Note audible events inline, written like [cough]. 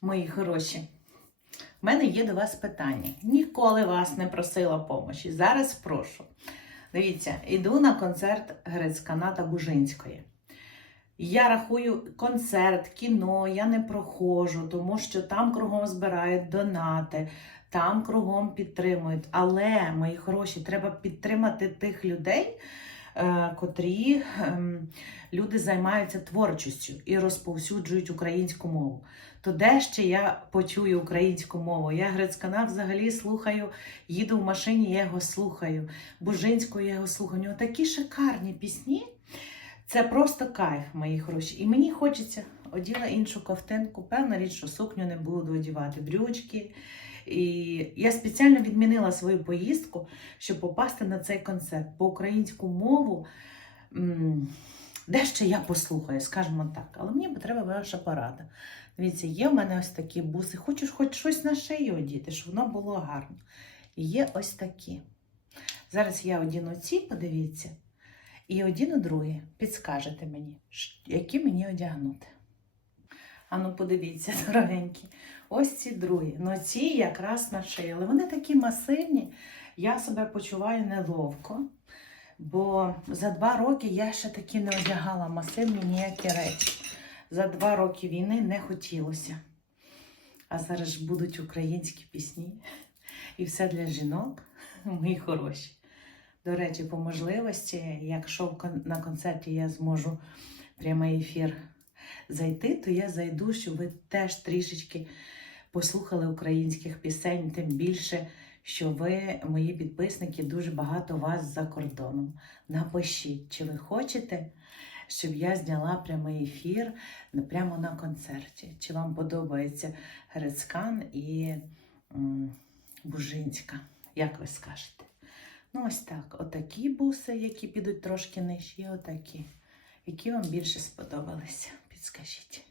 Мої хороші, в мене є до вас питання. Ніколи вас не просила помощі. Зараз прошу. Дивіться, іду на концерт Грицьканата Бужинської. Я рахую концерт, кіно, я не проходжу, тому що там кругом збирають донати, там кругом підтримують. Але, мої хороші, треба підтримати тих людей, котрі ем, люди займаються творчістю і розповсюджують українську мову. То де ще я почую українську мову? Я грецькана взагалі слухаю, їду в машині, я його слухаю. Бужинську я його слухаю. У нього такі шикарні пісні. Це просто кайф, мої хороші. І мені хочеться оділа іншу ковтинку. Певна річ, що сукню не буду одівати, брючки. І я спеціально відмінила свою поїздку, щоб попасти на цей концерт. По українську мову дещо я послухаю, скажімо так. Але мені треба ваша порада. Дивіться, є в мене ось такі буси. Хочу хоч щось на шию одіти, щоб воно було гарно. І є ось такі. Зараз я одіну ці, подивіться. І одіну другі. Підскажете мені, які мені одягнути. Ану, подивіться, [laughs] дорогенькі. Ось ці другі. Ну ці якраз на шиї. Але вони такі масивні. Я себе почуваю неловко. Бо за два роки я ще таки не одягала масивні ніякі речі. За два роки війни не хотілося. А зараз будуть українські пісні. І все для жінок, [laughs] мої хороші. До речі, по можливості, якщо на концерті я зможу прямий ефір зайти, то я зайду, щоб ви теж трішечки послухали українських пісень, тим більше, що ви, мої підписники, дуже багато вас за кордоном. Напишіть, чи ви хочете, щоб я зняла прямий ефір прямо на концерті. Чи вам подобається Грицькан і Бужинська? Як ви скажете? Ну, ось так. Отакі буси, які підуть трошки нижче, і отакі. Які вам більше сподобалися? Підскажіть.